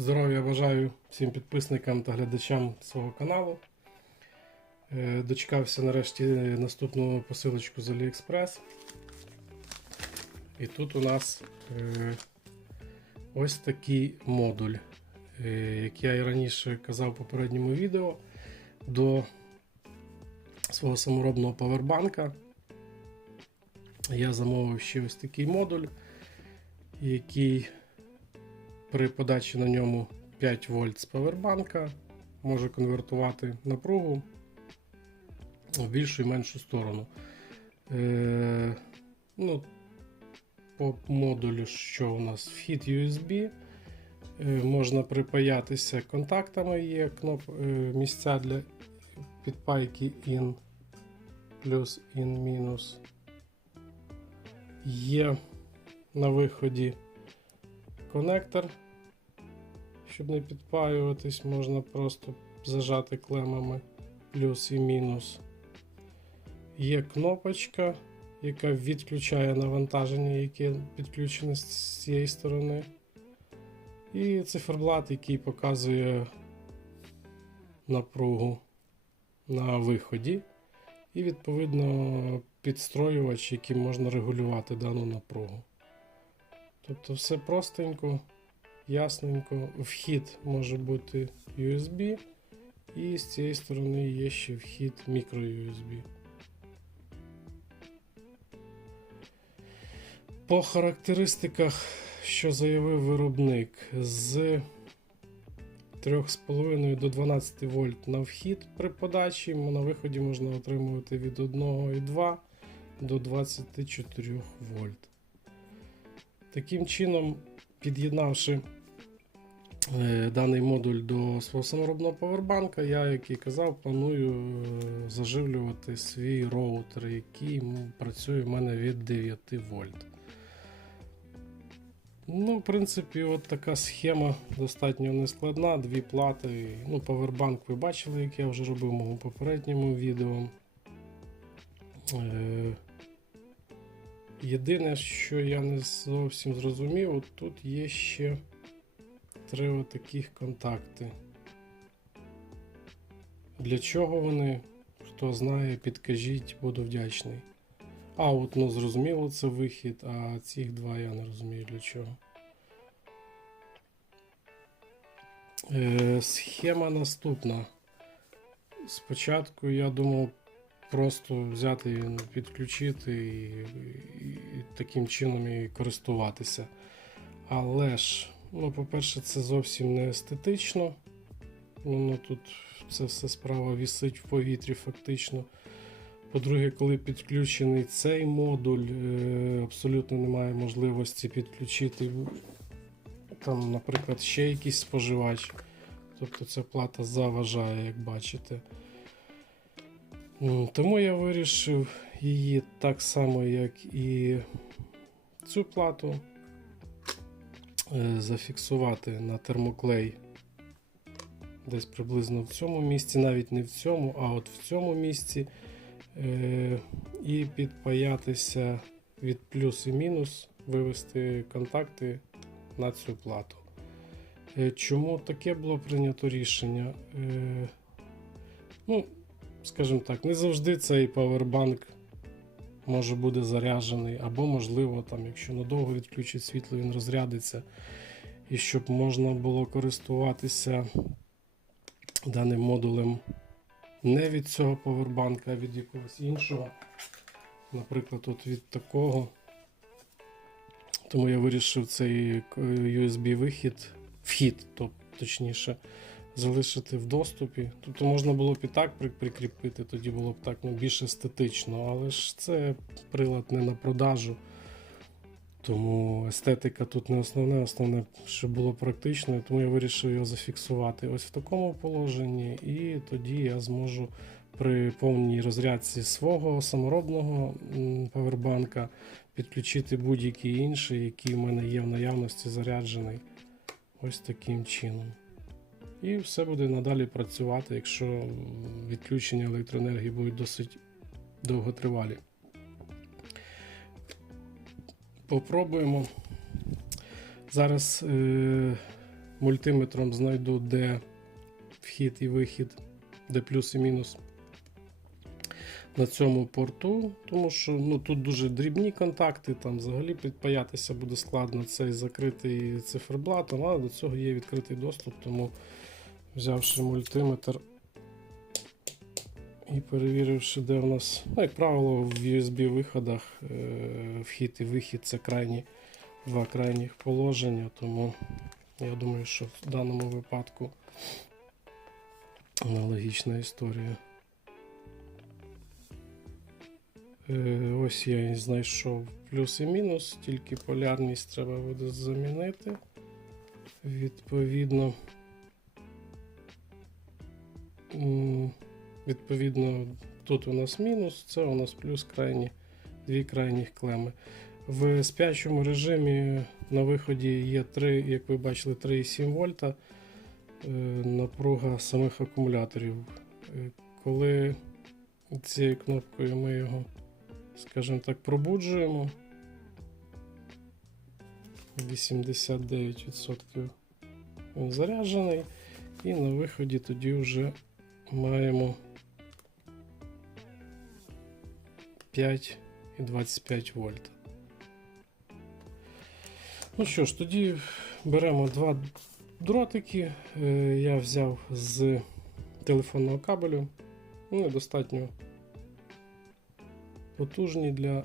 Здоров'я бажаю всім підписникам та глядачам свого каналу. Е, Дочекався нарешті наступну посилочку з AliExpress. І тут у нас е, ось такий модуль, е, як я і раніше казав в попередньому відео, до свого саморобного павербанка. Я замовив ще ось такий модуль, який при подачі на ньому 5 вольт з павербанка може конвертувати напругу в більшу і меншу сторону. Е, ну, По модулю, що у нас вхід USB. Е, можна припаятися контактами, є кноп, е, місця для підпайки IN плюс IN мінус. Є на виході конектор, щоб не підпаюватись, можна просто зажати клемами плюс і мінус. Є кнопочка, яка відключає навантаження, яке підключене з цієї сторони. І циферблат, який показує напругу на виході. І, відповідно, підстроювач, яким можна регулювати дану напругу. Тобто все простенько, ясненько. Вхід може бути USB, і з цієї сторони є ще вхід мікро-USB. По характеристиках, що заявив виробник, з 3,5 до 12 вольт на вхід при подачі, на виході можна отримувати від 1,2 до 24 вольт. Таким чином, під'єднавши даний модуль до свого саморобного павербанка, я, як і казав, планую е, заживлювати свій роутер, який працює в мене від 9 вольт. Ну, в принципі, от така схема достатньо нескладна. Дві плати. Ну, павербанк ви бачили, як я вже робив в моєму попередньому відео. Е, Єдине, що я не зовсім зрозумів, от тут є ще три отаких контакти. Для чого вони? Хто знає, підкажіть, буду вдячний. А, от ну зрозуміло, це вихід, а цих два я не розумію для чого. Е, схема наступна. Спочатку я думав просто взяти, підключити і, і, і таким чином і користуватися. Але ж, ну, по-перше, це зовсім не естетично. Воно тут це все справа вісить в повітрі, фактично. По-друге, коли підключений цей модуль, е, абсолютно немає можливості підключити там, наприклад, ще якийсь споживач. Тобто ця плата заважає, як бачите. Тому я вирішив її так само, як і цю плату, зафіксувати на термоклей десь приблизно в цьому місці, навіть не в цьому, а от в цьому місці. Е, І підпаятися від плюс і мінус, вивести контакти на цю плату. Е, Чому таке було прийнято рішення? Е, Ну, скажімо так, не завжди цей павербанк може бути заряджений, або, можливо, там, якщо надовго відключить світло, він розрядиться. І щоб можна було користуватися даним модулем не від цього павербанка, а від якогось іншого. Наприклад, от від такого. Тому я вирішив цей е, USB-вихід, вхід, тобто, точніше, залишити в доступі. Тобто можна було б і так прикріпити, тоді було б так ну, більш естетично, але ж це прилад не на продажу. Тому естетика тут не основне, основне, щоб було практично, тому я вирішив його зафіксувати ось в такому положенні, і тоді я зможу при повній розрядці свого саморобного павербанка підключити будь-який інший, який в мене є в наявності заряджений ось таким чином. І все буде надалі працювати, якщо відключення електроенергії будуть досить довготривалі. Попробуємо. Зараз е, мультиметром знайду, де вхід і вихід, де плюс і мінус на цьому порту, тому що ну, тут дуже дрібні контакти, там взагалі підпаятися буде складно цей закритий циферблатом, але до цього є відкритий доступ, тому взявши мультиметр і перевіривши, де у нас, ну, як правило, в USB-виходах е- вхід і вихід це крайні, два крайніх положення, тому я думаю, що в даному випадку аналогічна історія. Е, Ось я і знайшов плюс і мінус, тільки полярність треба буде замінити. Відповідно, відповідно, тут у нас мінус, це у нас плюс крайні, дві крайніх клеми. В спячому режимі на виході є 3, як ви бачили, 3,7 вольта е, напруга самих акумуляторів. Е, Коли цією кнопкою ми його скажімо так, пробуджуємо. 89% він заряджений. І на виході тоді вже маємо 5,25 вольт. Ну що ж, тоді беремо два дротики. Е, Я взяв з телефонного кабелю. Ну, достатньо потужні для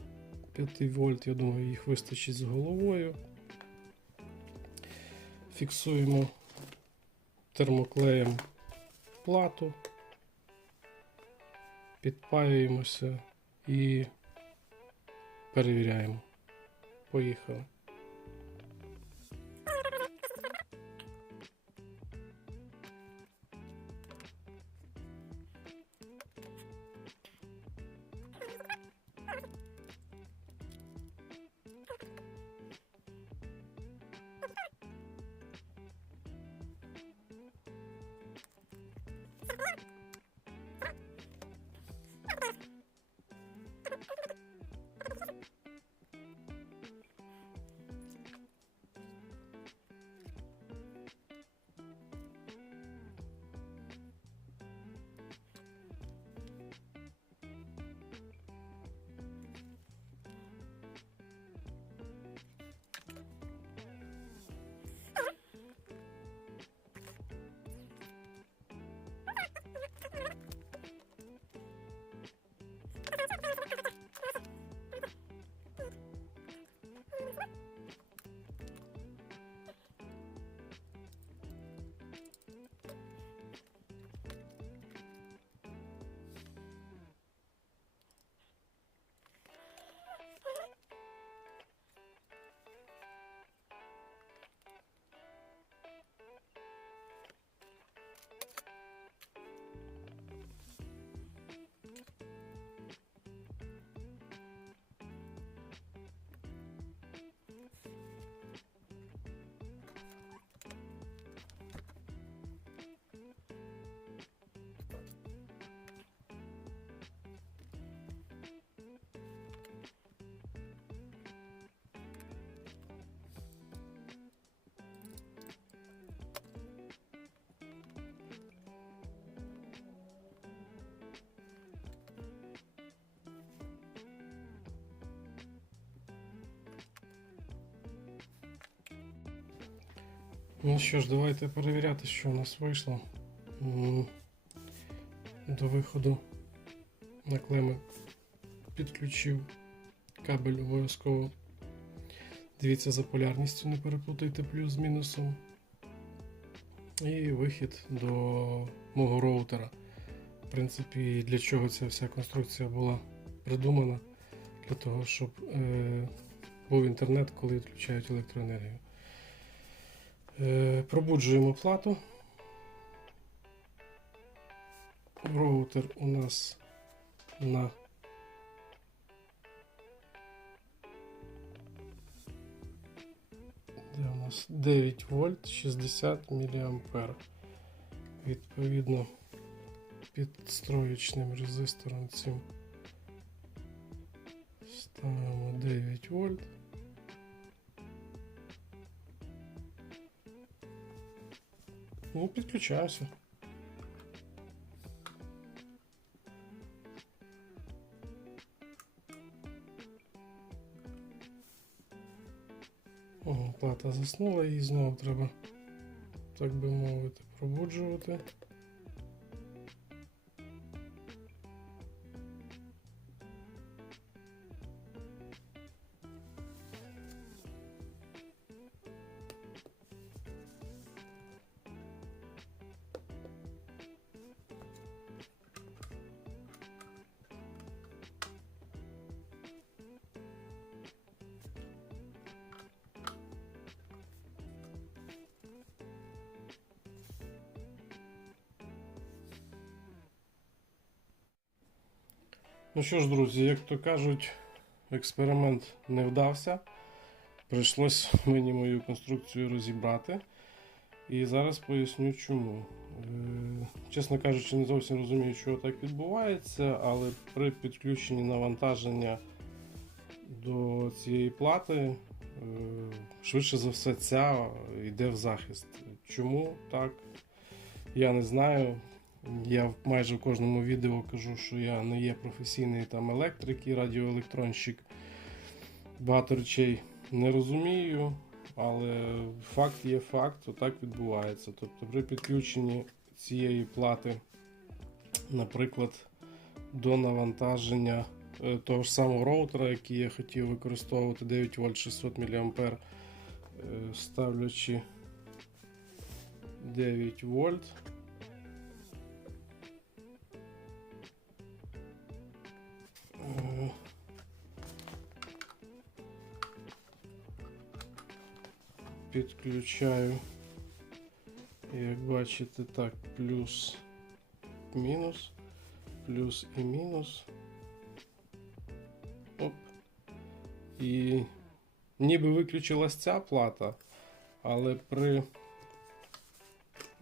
5 вольт. Я думаю, їх вистачить з головою. Фіксуємо термоклеєм плату, підпаюємося і перевіряємо. Поїхали. Ну що ж, давайте перевіряти, що у нас вийшло. До виходу на клеми підключив кабель обов'язково. Дивіться за полярністю, не переплутайте плюс з мінусом. І вихід до мого роутера. В принципі, для чого ця вся конструкція була придумана? Для того, щоб е, був інтернет, коли відключають електроенергію. Е, Пробуджуємо плату. Роутер у нас на де у нас 9 вольт 60 мА. Відповідно, під строєчним резистором цим ставимо 9 вольт. Ну, підключаюся. О, плата заснула, її знову треба, так би мовити, пробуджувати. Ну що ж, друзі, як то кажуть, експеримент не вдався. Прийшлось мені мою конструкцію розібрати. І зараз поясню чому. Е, Чесно кажучи, не зовсім розумію, чого так відбувається, але при підключенні навантаження до цієї плати, е, швидше за все, ця йде в захист. Чому так? Я не знаю. Я майже в кожному відео кажу, що я не є професійний там електрик і радіоелектронщик. Багато речей не розумію, але факт є факт, отак відбувається. Тобто при підключенні цієї плати, наприклад, до навантаження е, того ж самого роутера, який я хотів використовувати 9 вольт 600 мА, е, ставлячи 9 вольт. Підключаю, як бачите, так, плюс, мінус, плюс і мінус. Оп. І ніби виключилась ця плата, але при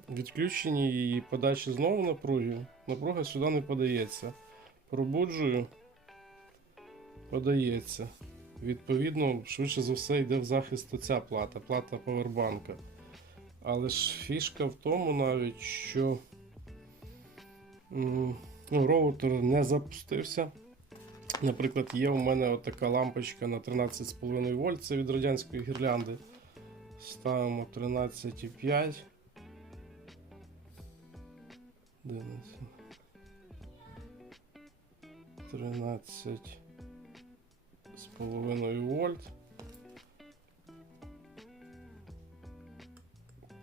відключенні і подачі знову напруги, напруга сюди не подається. Пробуджую подається. Відповідно, швидше за все йде в захист оця плата, плата повербанка. Але ж фішка в тому навіть, що ну, роутер не запустився. Наприклад, є у мене отака лампочка на 13,5 вольт, це від радянської гірлянди. Ставимо 13,5. 11. 13 з половиною вольт.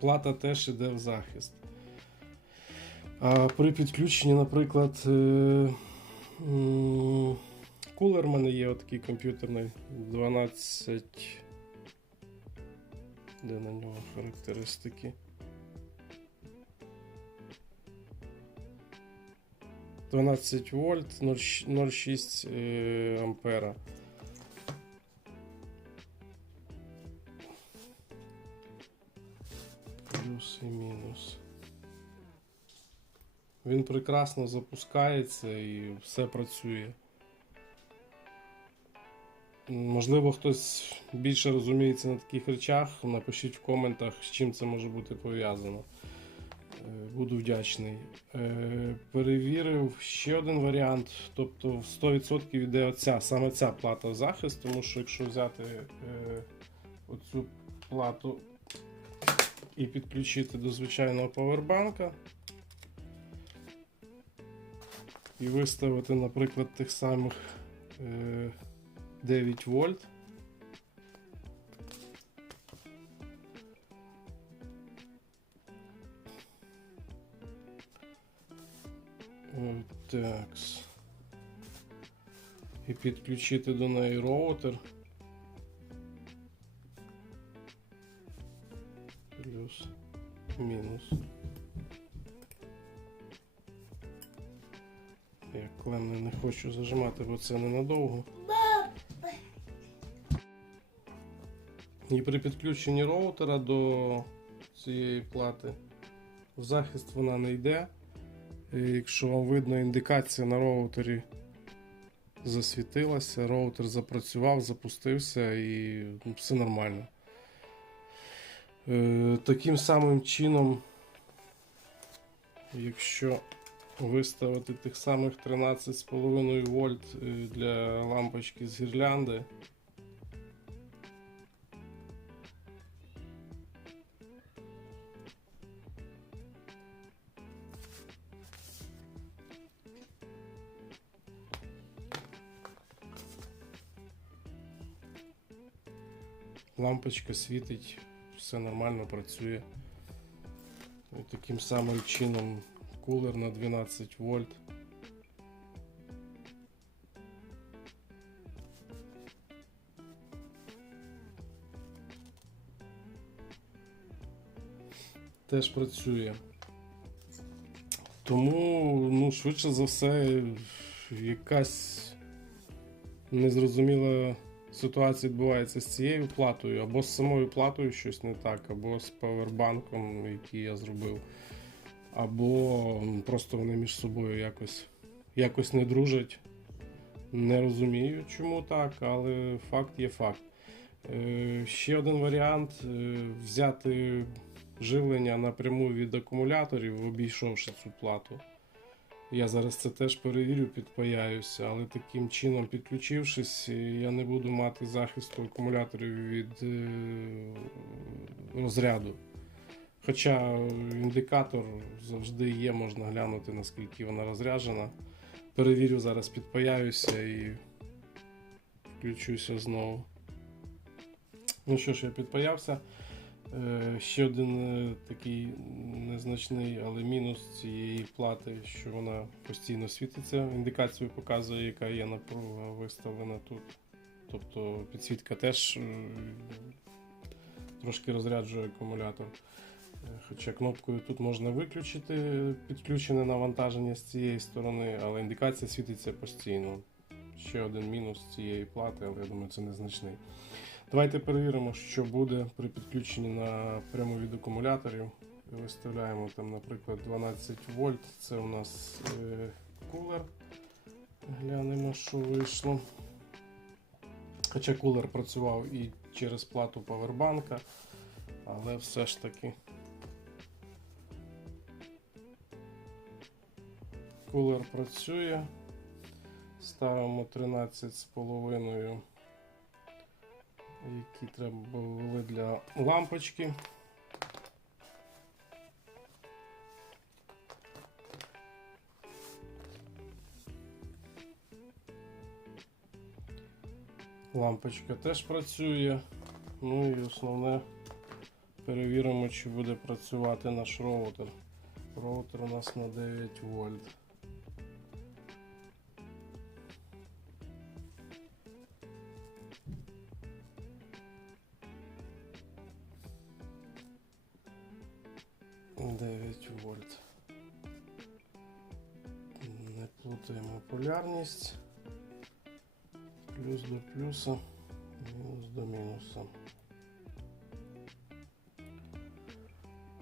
Плата теж іде в захист. А при підключенні, наприклад, е, кулер в мене є отакий комп'ютерний 12. Де на нього характеристики? 12 вольт 0,6 е, ампера. Плюс і мінус. Він прекрасно запускається і все працює. Можливо, хтось більше розуміється на таких речах. Напишіть в коментах, з чим це може бути пов'язано. Е, Буду вдячний. Е, Перевірив ще один варіант. Тобто в 100% йде оця, саме ця плата в захист, тому що якщо взяти е, оцю плату і підключити до звичайного повербанка і виставити, наприклад, тих самих е, 9 вольт. Е, Такс. І підключити до неї роутер. Мінус. Я клемне не хочу зажимати, бо це ненадовго. І при підключенні роутера до цієї плати в захист вона не йде. І Якщо вам видно, індикація на роутері засвітилася, роутер запрацював, запустився і все нормально. Е, Таким самим чином якщо виставити тих самих 13,5 вольт е, для лампочки з гірлянди. Лампочка світить, все нормально працює. І таким самим чином кулер на 12 вольт. Теж працює. Тому, ну, швидше за все, якась незрозуміла ситуація відбувається з цією платою, або з самою платою щось не так, або з павербанком, який я зробив, або просто вони між собою якось, якось не дружать. Не розумію, чому так, але факт є факт. Е, ще один варіант е, взяти живлення напряму від акумуляторів, обійшовши цю плату. Я зараз це теж перевірю, підпаяюся, але таким чином, підключившись, я не буду мати захисту акумуляторів від е, розряду. Хоча індикатор завжди є, можна глянути, наскільки вона розряджена. Перевірю, зараз підпаяюся і включуся знову. Ну що ж, я підпаявся. Е, Ще один е, такий незначний, але мінус цієї плати, що вона постійно світиться. Індикацію показує, яка є напруга виставлена тут. Тобто підсвітка теж е, трошки розряджує акумулятор. Хоча кнопкою тут можна виключити підключене навантаження з цієї сторони, але індикація світиться постійно. Ще один мінус цієї плати, але я думаю, це незначний. Давайте перевіримо, що буде при підключенні напряму від акумуляторів. Виставляємо там, наприклад, 12 вольт. Це у нас е, кулер. Глянемо, що вийшло. Хоча кулер працював і через плату павербанка, але все ж таки. Кулер працює. Ставимо 13,5 які треба були для лампочки. Лампочка теж працює. Ну і основне перевіримо, чи буде працювати наш роутер. Роутер у нас на 9 вольт. Плутаємо полярність. Плюс до плюса, мінус до мінуса.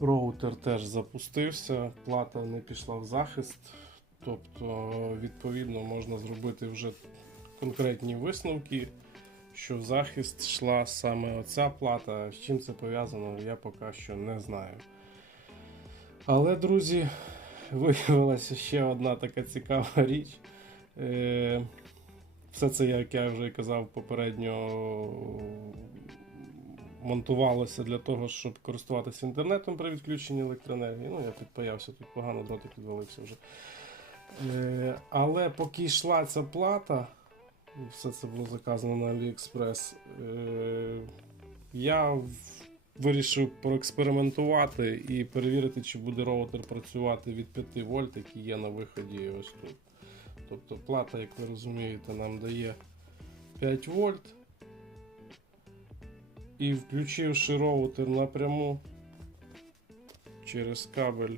Роутер теж запустився, плата не пішла в захист, тобто, відповідно, можна зробити вже конкретні висновки, що в захист йшла саме оця плата. З чим це пов'язано, я поки що не знаю. Але, друзі, виявилася ще одна така цікава річ. Е, Все це, як я вже казав, попередньо монтувалося для того, щоб користуватися інтернетом при відключенні електроенергії. Ну, я підпаявся, тут погано дротик відвалився вже. Е, Але поки йшла ця плата, все це було заказано на AliExpress, е, я вирішив проекспериментувати і перевірити, чи буде роутер працювати від 5 вольт, який є на виході ось тут. Тобто плата, як ви розумієте, нам дає 5 вольт. І включивши роутер напряму через кабель,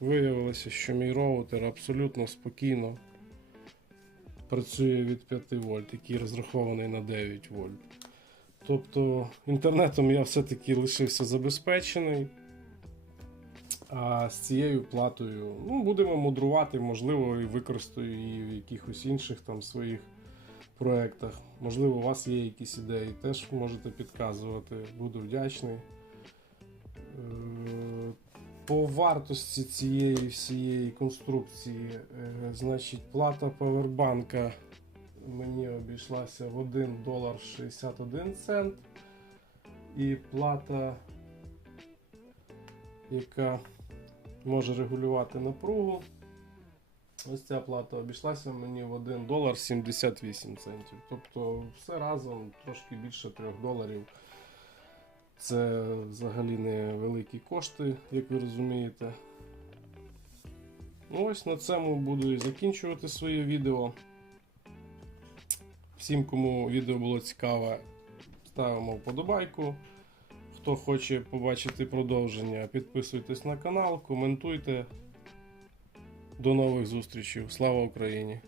виявилося, що мій роутер абсолютно спокійно працює від 5 вольт, який розрахований на 9 вольт. Тобто інтернетом я все-таки лишився забезпечений. А з цією платою ну, будемо мудрувати, можливо, і використаю її в якихось інших там своїх проєктах. Можливо, у вас є якісь ідеї, теж можете підказувати. Буду вдячний. Е, По вартості цієї всієї конструкції, е, значить, плата павербанка мені обійшлася в 1 долар 61 цент. І плата, яка може регулювати напругу. Ось ця плата обійшлася мені в 1 долар 78 центів. Тобто все разом трошки більше 3 доларів. Це взагалі не великі кошти, як ви розумієте. Ну ось на цьому буду і закінчувати своє відео. Всім, кому відео було цікаве, ставимо вподобайку. Хто хоче побачити продовження, підписуйтесь на канал, коментуйте. До нових зустрічей. Слава Україні!